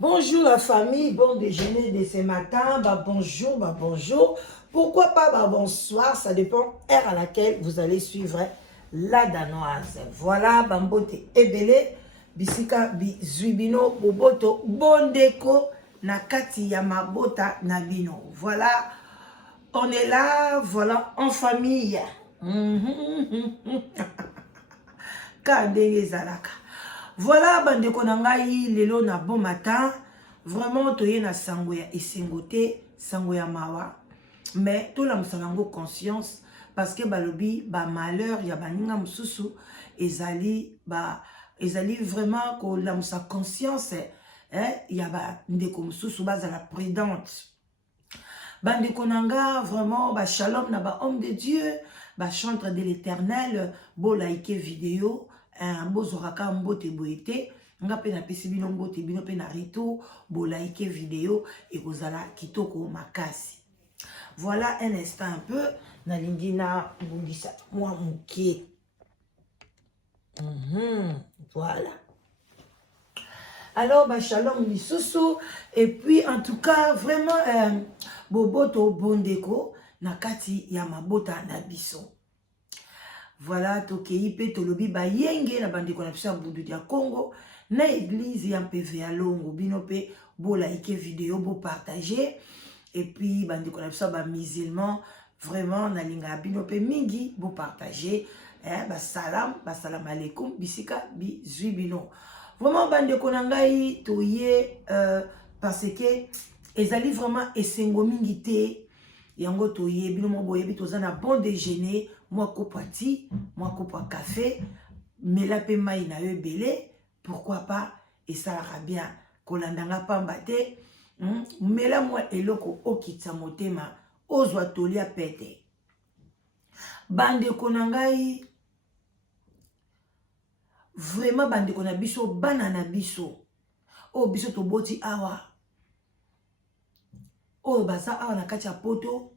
Bonjour la famille, bon déjeuner de ce matin, bonjour, bonjour. Pourquoi pas bonsoir, ça dépend heure à laquelle vous allez suivre la danoise. Voilà, bambote ebele, bisika bizuibino, boboto, bondeko, nakati yamabota nabino. Voilà, on est là, voilà, en famille. Kandenge zalaka. Voilà, bandeko na ngai lelo na bon matin. Vraiment, toye na sango ya esengote, sango ya mawa. Mais tout la musalango conscience parce que balobi ba malheur ya baninga mususu ezali vraiment ko la musa conscience ya ba ndeko mususu bazala prudente. Bandeko nanga vraiment ba shalom na ba homme de Dieu, ba chantre de l'Éternel, bo like vidéo. Bozoraka mbote boete nga pe na pesi bino mbote bino pe na rito bo like vidéo et kozala kitoko makasi. Voilà un instant un peu na lingina bundisa moi muke. Voilà. Alors shalom lisusu et puis en tout cas vraiment boboto bondeko na kati ya mabota na biso. Voilà, tokei pe tolobi ba yenge na bandeko na biso ya Budu dia Congo na église ya PVA Longo bino pe bo like vidéo bo partager et puis bandeko na biso ba musulman vraiment na linga bino pe mingi bo partager ba salam alaikum bisika bizui bino. Vraiment bandeko na ngai toye parce que ezali vraiment esengo mingi te yango toye bino mo boye bitoza na bon déjeuner. Moi, kopati, moi, kopa café, mais la pe mai na yo belé, pourquoi pas, et ça ira bien, kolandanga pambate, mais là, moi, eloko okitsa motema, ozwa tolia pete. Bande konangai, vraiment bande konabiso, banana biso, o biso to boti awa, o baza awa na katia poto,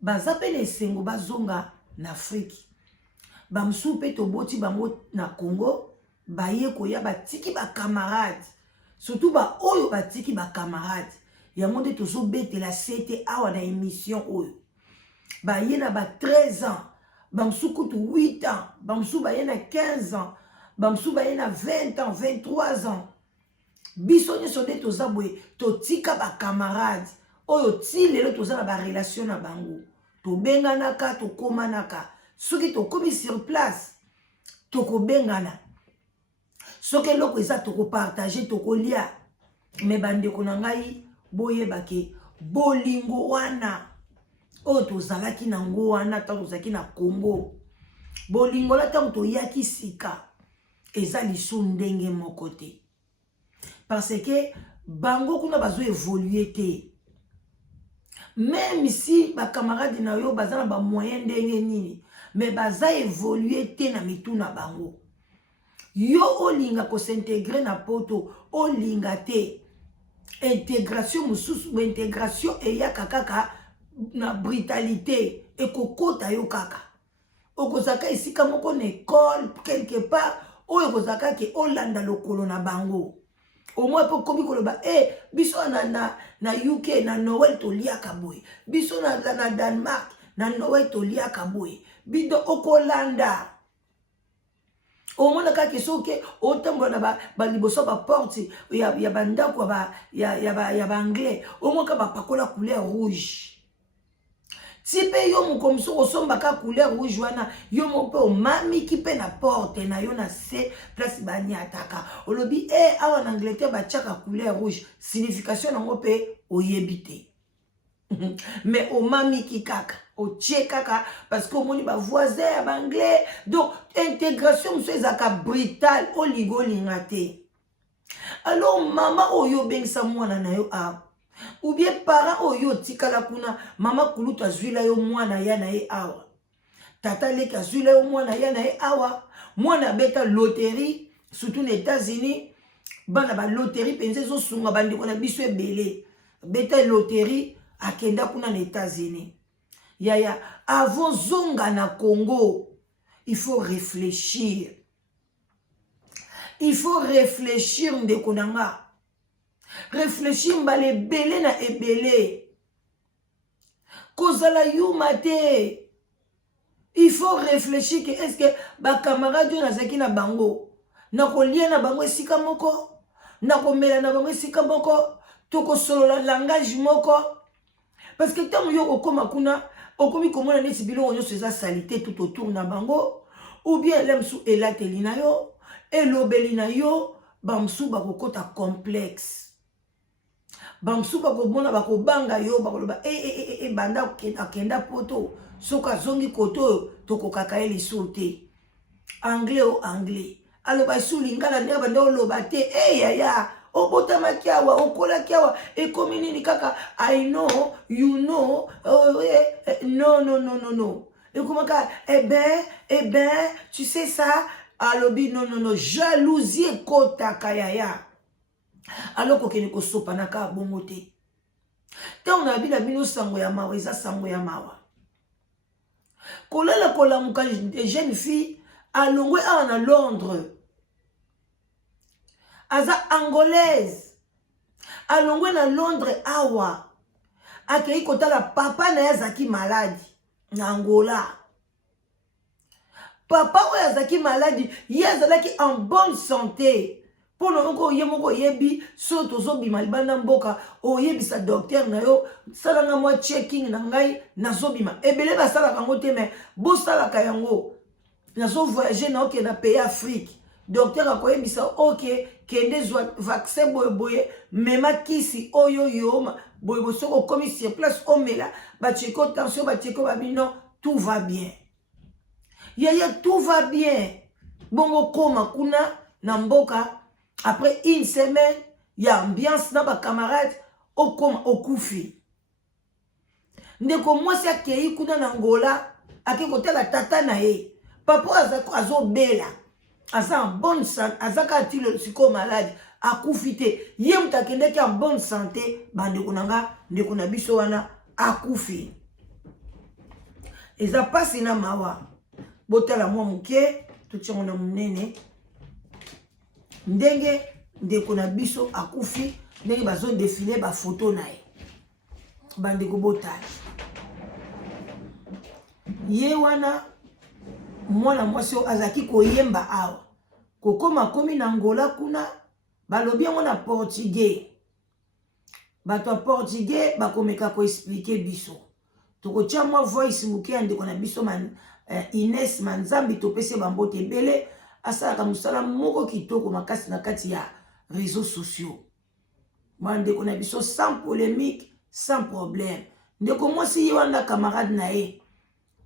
baza pe les sengo bazonga na Afrique. Bamsu pe to boti bango na Congo, baye koya batiki ba camarade. Surtout ba oyo batiki ba camarade. Yango de to so bete la sete awa na émission oyo. Baye na ba 13 ans, bamsu kutu 8 ans, bamsu baye na 15 ans, bamsu baye na 20 ans, 23 ans. Biso nyoso de to zabwe to tika ba camarade. Oyo ti lelo to za na ba relation na bango. To benganaka to komanaka soki to komi sur place to ko bengana soki loko eza to ko partager to ko lia me bandeko na ngai boyebake bolingo wana o to zalaki na ngo wana ta to zaki na Congo bolingo la ta to yaki sika eza lisu ndenge moko te parce que bango kuna bazo évoluer te. Même si ba camarade na yo bazana ba moyen ndenge nini mais baza évoluer te na mitu na bango yo olinga ko s'intégrer na poto olinga te intégration mususu ou intégration eya kaka na brutalité et kokota yo kaka okozaka esika moko na école quelque part oyo kozaka ke olanda lokolo na bango. Au moins pour komi koloba biso na UK na Noël to liaka boy biso na Danemark na Noël to liaka boy bido okolanda au moins ka kesoke otambo na ba liboso ba porte ya bandako ya ba anglais au moins ka ba pakola couleur rouge. Si pe yo mukomso osomba ka couleur rouge wana yo mope o mami ki pe na porte na yo na se place bani ataka olobi awa en Angleterre ba tchaka couleur rouge signification nango pe oyebite. Mais o mami ki kaka o tche kaka parce que omoni ba voisin ya ba anglais donc intégration mso ezaka brutal o ligolinga te. Alors mama oyo bengisa mwana na yo a ou bien parent oyo tikala kuna mama kuluta zwila yo mwana ya na ye awa tata leka zwila yo mwana ya na ye awa mwana beta loterie surtout aux États-Unis bana ba loterie penze zo sunga bandiko na biso ebele beta loterie akenda kuna na États-Unis yaya avant zonga na Congo il faut réfléchir ndeko nanga réfléchir mbala ebele na ebele kozala yuma te. Il faut réfléchir que est-ce que ba camarade yo nazaki na bango na kolia na bango esika moko na komela na bango esika moko to kosolola langage moko parce que tant yo okoma kuna okomi komona neti biloko nyonso eza salité tout autour na bango ou bien lemsu elateli na yo elobeli na yo bamsu bakokota complexe bamsu bakomona bakobanga yo bakoloba banda akenda poto soka zongi koto tokokaka ye lisu te anglais o anglais aloba su lingala nde banda oloba te yaya obotamaki awa okolaki awa ekomi nini kaka I know you know non ekomaka ben tu sais ça alobi non jalousie ekotaka yaya alors kokende kosopanaka bongo te ntango na bina bino sango ya mawa eza sango ya mawa kolala kolamuka jeune fille alongwe awa na Londres aza angolaise alongwe na Londres awa akei kotala papa na ye azaki maladi na Angola papa oyo azaki maladi ye azalaki en bonne santé mpona moko ye moko oyebi so tozobima libanda mboka oyebisa docteur na yo salanga mwa checking na ngai nazobima ebele basalaka yango te me bosalaka yango nazovoyage na okende na pays Afrique docteur akoyebisa ok kende zwa vaccin boyeboye mema kisi oyo yoma boyeboye soki okomi sur place omela batieko tension batieko babino tout va bien yaya tout va bien bongo koma kuna na mboka après une semaine il y a ambiance na ba camarades okoma okufi ndeko mwasi akei kuna na Angola akekotala tata na ye papa azobela aza en bonne santé azaka atilo siko malade akufi te ye mutu akendeki en bonne santé bandeko nanga ndeko na biso wana akufi eza pasi na mawa botala mwa muke totiango na munene ndenge ndeko na biso akufi ndenge bazodefile bafoto na ye bandeko botala ye wana mwana mwasi oyo azalaki koyemba awa kokoma komi na Angola kuna balobi yango na portugais bato ya portugais bakomeka koexplike biso tokotia mwa voice muke ya ndeko na biso Ines Manzambi topese bambote ebele asalaka mosala moko kitoko makasi na kati ya réseaux sociaux mwa ndeko na biso sans polémique sans problème ndeko mwasi ye wana camarade na ye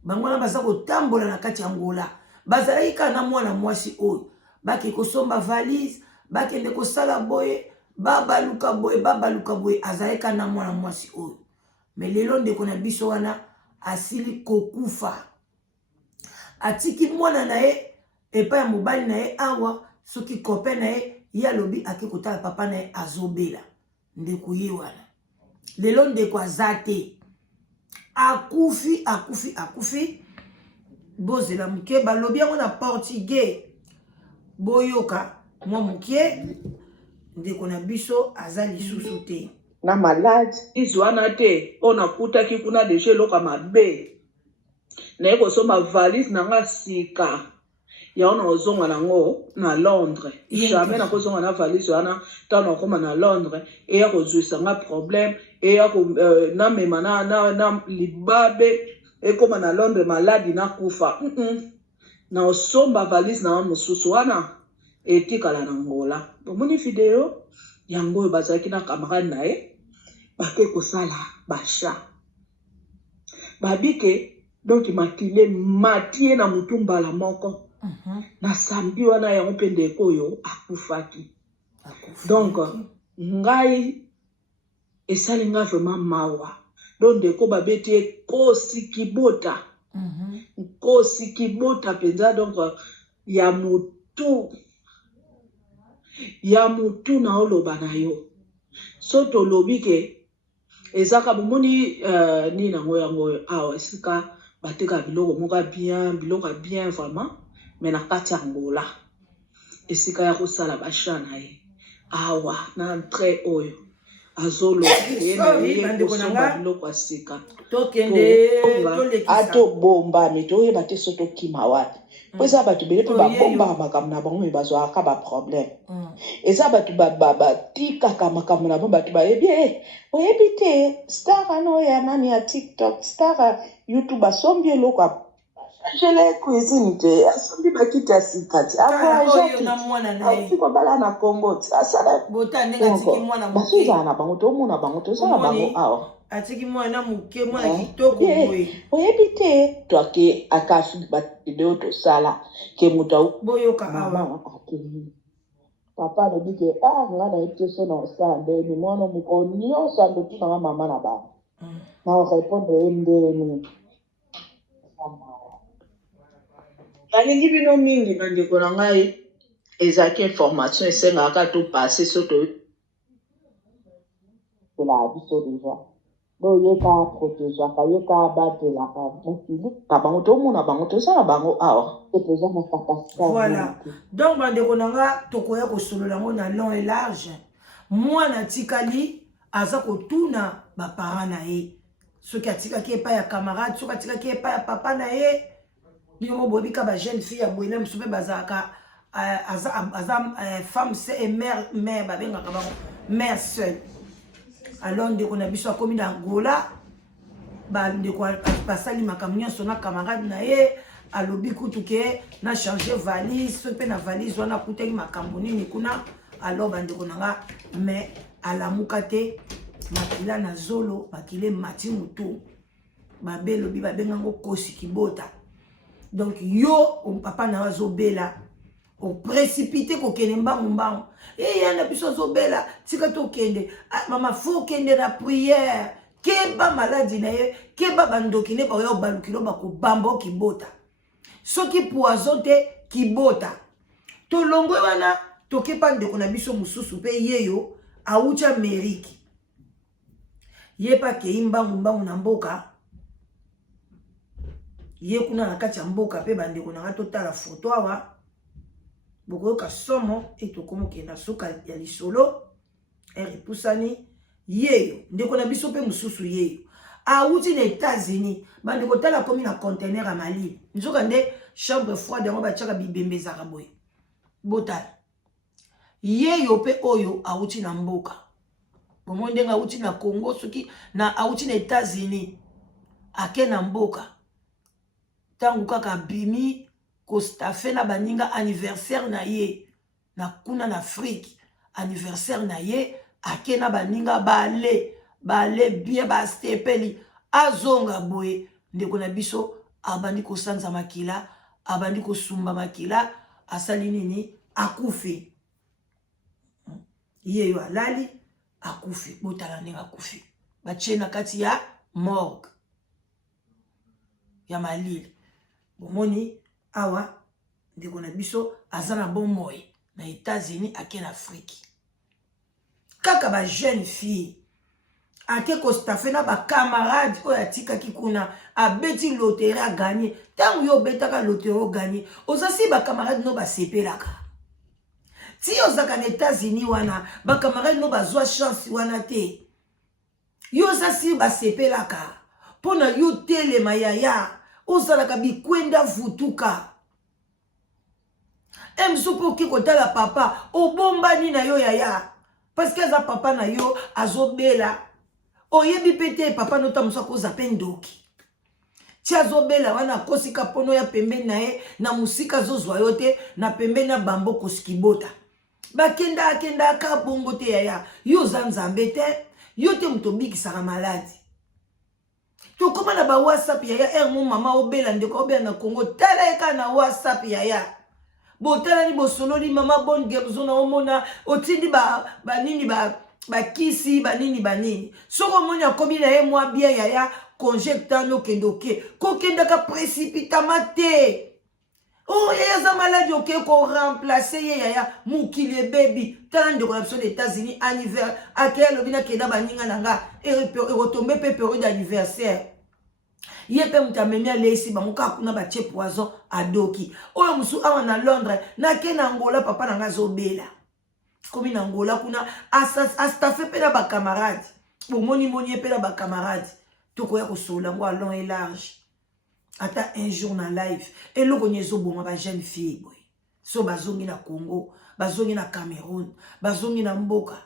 bango wana baza kotambola na kati ya Angola bazalaki kaka na mwana mwasi oyo bake kosomba valise bakende kosala boye babaluka boye azalaki kaka na mwana mwasi oyo me lelo ndeko na biso wana asili kokufa atiki mwana na ye epai ya mobali na ye awa soki kope na ye ye alobi ake kotala papa na ye azobela ndeko ye wana lelo ndeko aza te akufi bozela muke balobi yango na portugais boyoka mwa muke ndeko na biso aza lisusu te na malade izwana te ona kutaki kuna deja eloko mabe naye kosomba valise nanga sika yaona ozonga nango na Londres jamais nakozonga na valise wana ntango nakoma na Londres eya kozwisa nga problème eya namema na libabe ekoma na Londres maladi nakufa na osomba valise na mosusu wana etikala na Angola bomoni video yango oyo bazalaki na camarade na ye bake kosala basha babike donc makile matie na mutu mbala moko na sambi wana yango mpe ndeko oyo akufaki donc ngai esali nga vraiment mawa donc ndeko babeti ye kosi kibota penza donc ya mutu na oloba na yo so tolobi ke ezaka bomoni ni nango yango awa esika bateka biloko moko bien vraiment mais na kati ya Angola esika ya kosala basha na ye awa na entrée oyo azoloba sorry bande konanga biloko asika tokende tolekisa atobombami toyeba te so tokima wapi po eza bato bele mpe babombaka makambo na bango me bazwaka baproblème eza bato batikaka makambo na bango bato bayebi oyebi te star ano ya nani ya tiktok star youtube asombi eloko jele cuisine te asombi bakiti ya sika te akoaauti kobala na congo te asala basozala na bango tomona bango tozala bango awa atiki mwana muke mwana kitoko boye oyebi te toake akafi bavideo tosala ke moto boyoka awa papa alobi ke nga nayebi te so na osala ndeni mwana mokolo nyonso andoki nanga mama na bango na orépondre ye ndeni nalingi bino mingi bandeko na ngai ezalaki information esengaka topase so toyela biso deja doyeka protégeaka yeka batelaka mokili na bango tomona bango tozala bango awa etoza na capacité voilà donc bandeko na nga tokoya kosolola yango na long et large mwana tikali aza kotuna baparent na ye soki atikaki epai ya camarade soki atikaki epai ya papa na ye bino bobika ba jeune fille ya boyena mosu mpe bazalaka aza femme et mère babengaka bango mère seule alors ndeko na biso akomi na Angola bandeko basali makambo nyonso na camarade na ye alobi kutu ke na changer valise soki mpe na valise wana akutaki makambo nini kuna alors bandeko na nga mais alamuka te makila na zolo makile mati mutu babelobi babengango kosi kibota donc yo papa na azobela o précipité kokende mbangu yana biso azobela tika tokende mama fo kende na prière keba maladi na ye keba bandoki ne baoya obalukilo bakobamba okibota soki poison te kibota tolongwe wana tokepa ndeko na biso mosusu mpe yeyo awuti Ameriki ye pa kei mbangu na mboka ye kuna na kati ya mboka mpe bandeko na nga totala foto awa bokoyoka somo etokomokenda suka ya lisolo erepusani yeyo ndeko na biso mpe mosusu yeyo awuti na États-Unis bandeko tala komi na conteneur ya malili nzoka nde chambre froide yango batiaka bibembe ezaka boye botala yeyo mpe oyo awuti na mboka bomo ndenge awuti na Congo soki na awuti na États-Unis ake na mboka tangu kaka bimi kostafe na baninga anniversaire na ye na kuna na Afrique anniversaire na ye ake na baninga bale bien bastepeli azonga boye ndeko na biso abandi kosanza makila abandi kosumba makila asali nini akufi yeyo alali akufi botala ndenge akufi batie na kati ya morgue ya malili bomoni awa ndeko na biso aza na bomoi na États-Unis ake na Afrique kaka ba jeune fille ake kostafe na ba camarade oyo atikaki kuna abeti loterie a gagné tango yo betaka loterie o gagné ozasi ba camarade no basepelaka ti ozaka na États-Unis wana ba camarade no bazwa chance wana te yo zasi basepelaka pona yo telema yaya ozalaka bikwenda vutuka emsupo ki kotala papa obombani na yo yaya parce que aza papa na yo azobela oyebi pete papa nota musa koza pe ndoki ti azobela wana kosika pono ya pembeni na ye na musika zozwa yo te na pembeni na bambo kosikibota bakenda aka bongo te yaya yo za nzambe te yo te muto bikisaka maladi tokoma na ba WhatsApp yaya mo mama obela ndeko obela na Congo tala eka na WhatsApp yaya botala ni bosololi mama bonne guérison na omona otindi banini bakisi banini soko moni akomi na ye mwa bien yaya conjectano kendoke kokendaka précipitamment te oh yaya za maladi oke ko remplacer ye yaya mukile baby tala ndeko na biso des États-Unis anniversaire akaya lobi na kenda baninga nanga retombe pe période d'anniversaire ye pe mutamemi alesi bamuka kuna batie poison adoki oyo musu awa na Londres na ke na Angola papa nanga zobela komi na Angola kuna astafe pe na ba camarade bomoni moni pe na ba camarade tokoya kosola ngo à long et large ata un jour na live eloko nyezo boma ba jeune fille boy so bazongi na Congo bazongi na Cameroun bazongi na mboka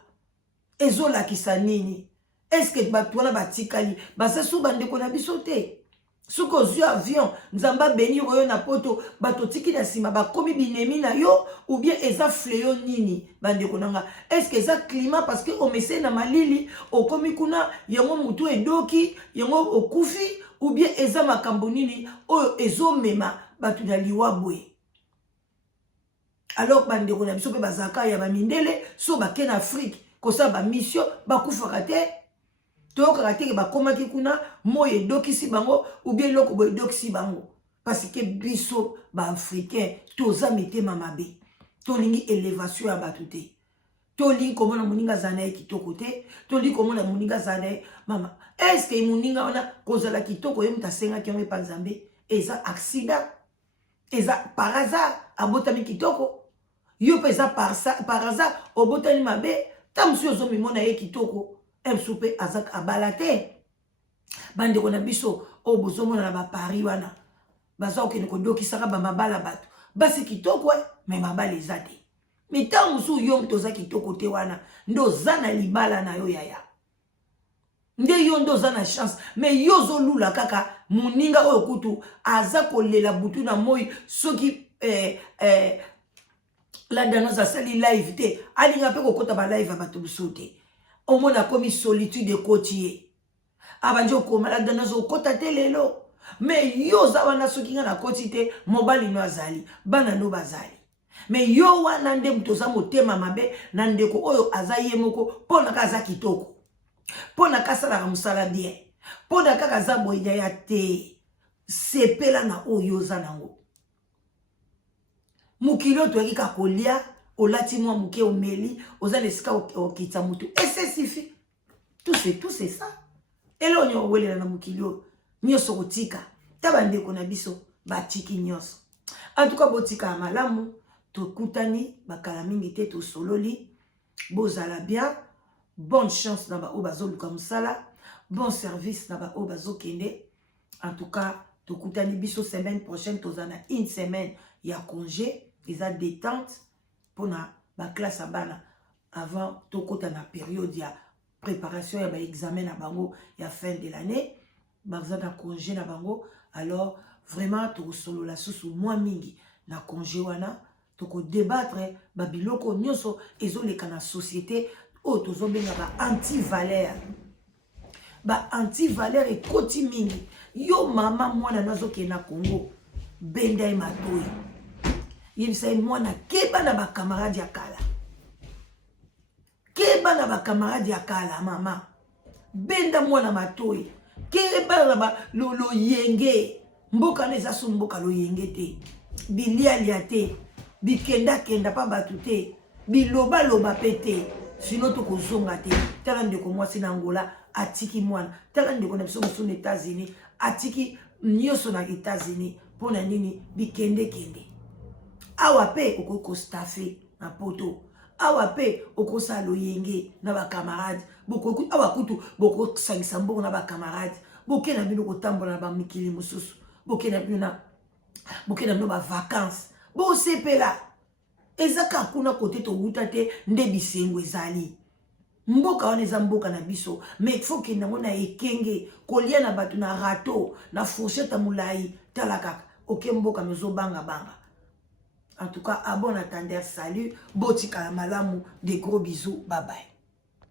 ezolakisa nini est-ce que bato wana batikali baza so bandeko na biso te soki ozwi avion nzamba benir oyo na poto bato tiki na nsima bakomi binemi na yo ou bien eza fléau nini bandeko nanga est-ce que eza climat parce que omese na malili okomi kuna yango mutu edoki yango okufi ou bien eza makambo nini oyo ezomema bato na liwa boye alors bandeko na biso mpe bazalaka ya bamindele so bake na Afrique kosala bamission bakufaka te toyokaka te ke bakomaki kuna moi edokisi bango ou bien eloko boye edokisi bango parce que biso baafricain toza mitema mabe tolingi élévation ya bato te tolingi komona moninga azala na ye kitoko te tolingi komona moninga azala na ye mama est-ce que moninga wana kozala kitoko ye moto asengaki yango epa nzambe eza accident eza par hasard abotami kitoko yo mpe eza par hasard obotami mabe ta mosu ozomimona ye kitoko msu mpe azaka abala te bandeko na biso oyo bozomona na bapari wana baza okende kodokisaka bamabala bato basi kitoko me mabala eza te me ntango mosusu yo moto oza kitoko te wana nde oza na libala na yo yaya nde yo nde oza na chance me yo ozolula kaka moninga oyo kutu aza kolela butu na moi soki la danoise asali live te alinga mpe kokota balive ya bato mosusu te omona komi solitude ekoti ye abandi okoma la danoise okota te lelo me yo oza wana soki nga na koti te mobali no azali bana no bazali me yo wana nde moto oza motema mabe na ndeko oyo aza ye moko mpona kaka aza kitoko mpona kaka asalaka mosala bien mpona kaka aza boya ya te sepela na oyo oza nango mokili oyo toyaki kaka kolia olati mwa moke omeli oza na esika okita motu ese sifi tout c'est ça elo nyo owelela na mokili oyo nyonso kotika ta bandeko na biso batiki nyonso en tout cas botika ya malamu tokutani bakala mingi te tosololi bozala bien bonne chance na baoyo bazoluka mosala bon service na baoyo bazokende en tout cas tokutani biso semaine prochaine tozala na une semaine ya congé eza détente pona ba classe ya bana avant tokota na période ya préparation ya ba examen na bango ya fin de l'année baza na congé na bango alors vraiment tokosolola susu mwa mingi na congé wana tokodébattre babiloko nyonso ezoleka na société oyo tozobenga ba anti-valeur ekoti mingi yo mama mwana nazokende na Congo benda ye matoi yebisa ye mwana keba na bakamarade ya kala keba na bakamarade ya kala mama benda mwana matoi keba na loyenge mboka na eza so mboka loyenge te bilialia te bikenda pa bato te bilobaloba pe te sino tokozonga te tala ndeko mwasi na Angola atiki mwana tala ndeko na biso mosusu na États-Unis atiki nyonso na États-Unis mpona nini bikendekende awa pe okostafe na poto awa pe okosala loyenge na bakamarade awa kutu bokosangisa mbongo na bakamarade boke na bino kotambola na bamikili mosusu boke na bino bavacances bosepela ezaka kuna kote towuta te nde bisengo ezali mboka wana eza mboka na biso mais il faut kende yango na ekenge kolia na bato na rato na fourchette molai tala kaka oke mboka mezobanga en tout cas à bon attendeur salut botikala malamu des gros bisous bye bye.